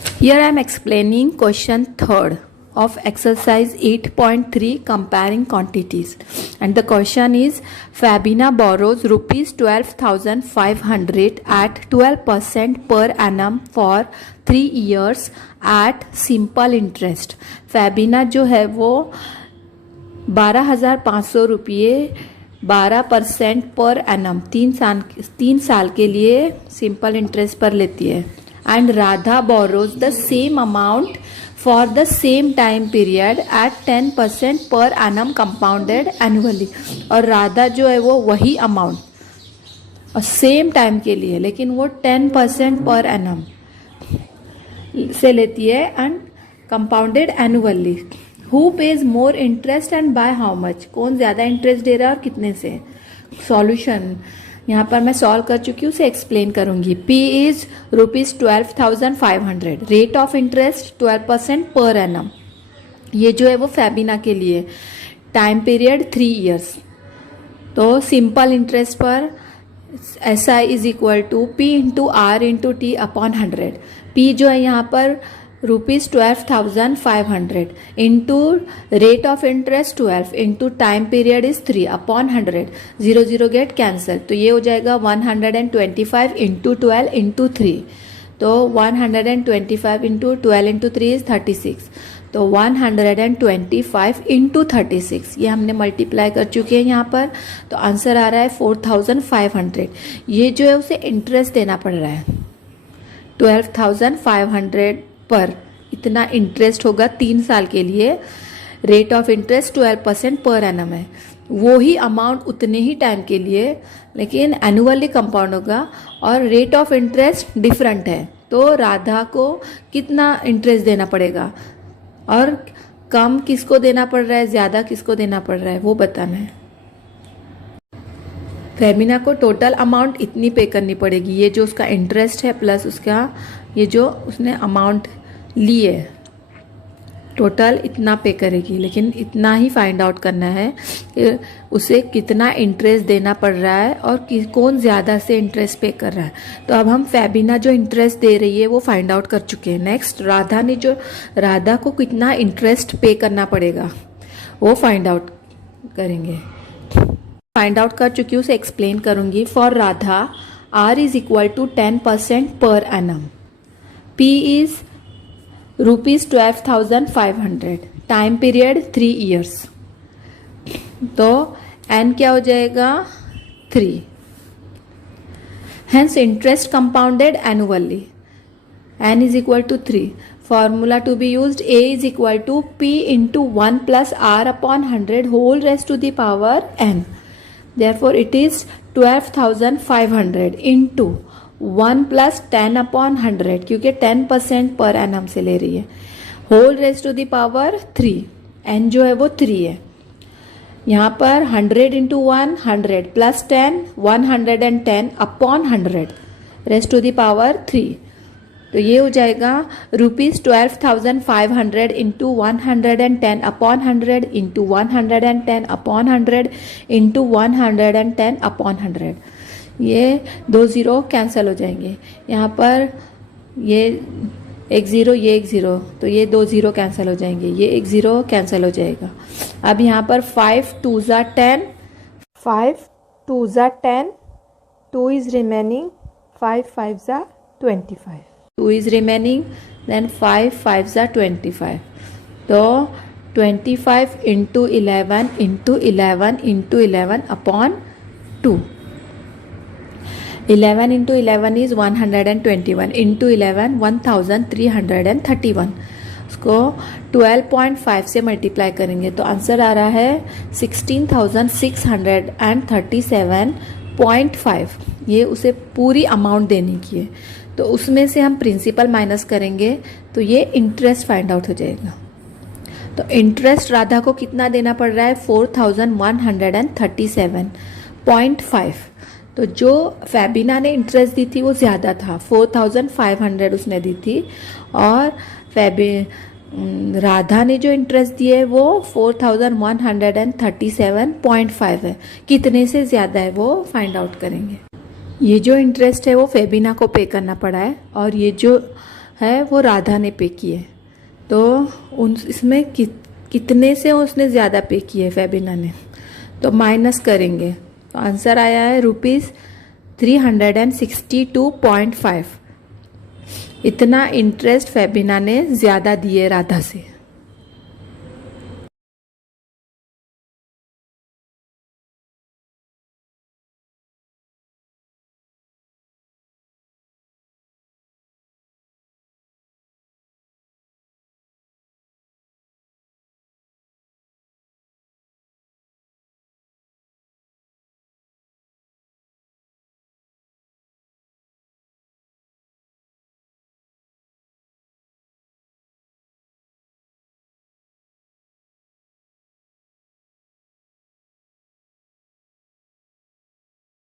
Here I am explaining question 3rd of exercise 8.3 comparing quantities, and the question is Fabina borrows rupees 12,500 at 12% per annum for 3 years at simple interest. Fabina जो है वो 12,500 रुपये 12% per annum 3 साल के लिए simple interest पर लेती है. And Radha borrows the same amount for the same time period at 10% per annum compounded annually. और राधा जो है वो वही अमाउंट और सेम टाइम के लिए, लेकिन वो 10% पर एनम से लेती है and compounded annually. Who page more interest and by how much? कौन ज्यादा इंटरेस्ट दे रहा है और कितने से? सॉल्यूशन यहाँ पर मैं सॉल्व कर चुकी हूँ, उसे एक्सप्लेन करूंगी. P is rupees 12,500. Rate of interest 12% per annum. ये जो है वो फैबिना के लिए. Time period 3 years. तो सिंपल इंटरेस्ट पर SI is equal to P into R into T upon 100. P जो है यहाँ पर rupees 12,500 into rate of interest 12 into time period is 3 upon 100. 0 0 get cancel. तो ये हो जाएगा 125 इंटू 12 इंटू 3. तो 125 इंटू 12 इंटू 3 इज 36. तो 125 इंटू 36 ये हमने मल्टीप्लाई कर चुके हैं यहाँ पर. तो आंसर आ रहा है 4,500. ये जो है उसे इंटरेस्ट देना पड़ रहा है 12,500 पर. इतना इंटरेस्ट होगा 3 साल के लिए. Rate of interest 12% per annum है. वो ही अमाउंट उतने ही टाइम के लिए, लेकिन एनुअली कंपाउंड होगा और रेट ऑफ इंटरेस्ट डिफरेंट है. तो राधा को कितना इंटरेस्ट देना पड़ेगा और कम किसको देना पड़ रहा है, ज्यादा किसको देना पड़ रहा है, वो बताना है. फेमिना को टोटल अमाउंट इतनी पे करनी पड़ेगी. ये जो उसका इंटरेस्ट है प्लस उसका ये जो उसने अमाउंट ली है, टोटल इतना पे करेगी. लेकिन इतना ही फाइंड आउट करना है कि उसे कितना इंटरेस्ट देना पड़ रहा है और कौन ज़्यादा से इंटरेस्ट पे कर रहा है. तो अब हम फेबिना जो इंटरेस्ट दे रही है वो फाइंड आउट कर चुके हैं. नेक्स्ट राधा को कितना इंटरेस्ट पे करना पड़ेगा वो फाइंड आउट करेंगे. फाइंड आउट कर चुकी हूँ, उसे एक्सप्लेन करूंगी. For Radha R is equal to 10% per annum. P is rupees 12,500. Time period 3 years. तो N क्या हो जाएगा 3. Hence interest compounded annually. N is equal to 3. Formula to be used. A is equal to P into 1 plus R upon 100 whole raised to the power N. Therefore it is 12,500 into 1 plus 10 upon 100, क्योंकि 10% per annum से ले रही है. Whole raised to the power 3. n जो है वो 3 है. यहाँ पर 100 into 1 100 plus 10 110 upon 100 raised to the power 3. तो ये हो जाएगा rupees 12,500 into 110 upon 100 into 110 upon 100 into 110 upon 100. ये 2 0 कैंसिल हो जाएंगे. यहाँ पर ये 1 0 ये 1 0, तो ये 2 0 कैंसिल हो जाएंगे. ये 1 0 कैंसिल हो जाएगा. अब यहाँ पर 5 2 ज़ा 10, 5 2 ज़ा 10, 2 इज रिमेनिंग, 5 5 ज़ा 25. 2 is remaining, then 5 5s are 25. तो 25 into 11 into 11 into 11 upon 2. 11 into 11 is 121 into 11 1331. उसको 12.5 से मल्टीप्लाई करेंगे तो आंसर आ रहा है 16,637.5. ये उसे पूरी अमाउंट देने की है. तो उसमें से हम प्रिंसिपल माइनस करेंगे तो ये इंटरेस्ट फाइंड आउट हो जाएगा. तो इंटरेस्ट राधा को कितना देना पड़ रहा है 4,137.5. तो जो फैबिना ने इंटरेस्ट दी थी वो ज़्यादा था, 4,500 उसने दी थी. और राधा ने जो इंटरेस्ट दिए है वो 4,137.5 है. कितने से ज़्यादा है वो फाइंड आउट करेंगे. ये जो इंटरेस्ट है वो फेबिना को पे करना पड़ा है और ये जो है वो राधा ने पे किए। तो उन इसमें कितने से उसने ज़्यादा पे किए फेबिना ने, तो माइनस करेंगे तो आंसर आया है ₹362.5। इतना इंटरेस्ट फेबिना ने ज़्यादा दिए राधा से।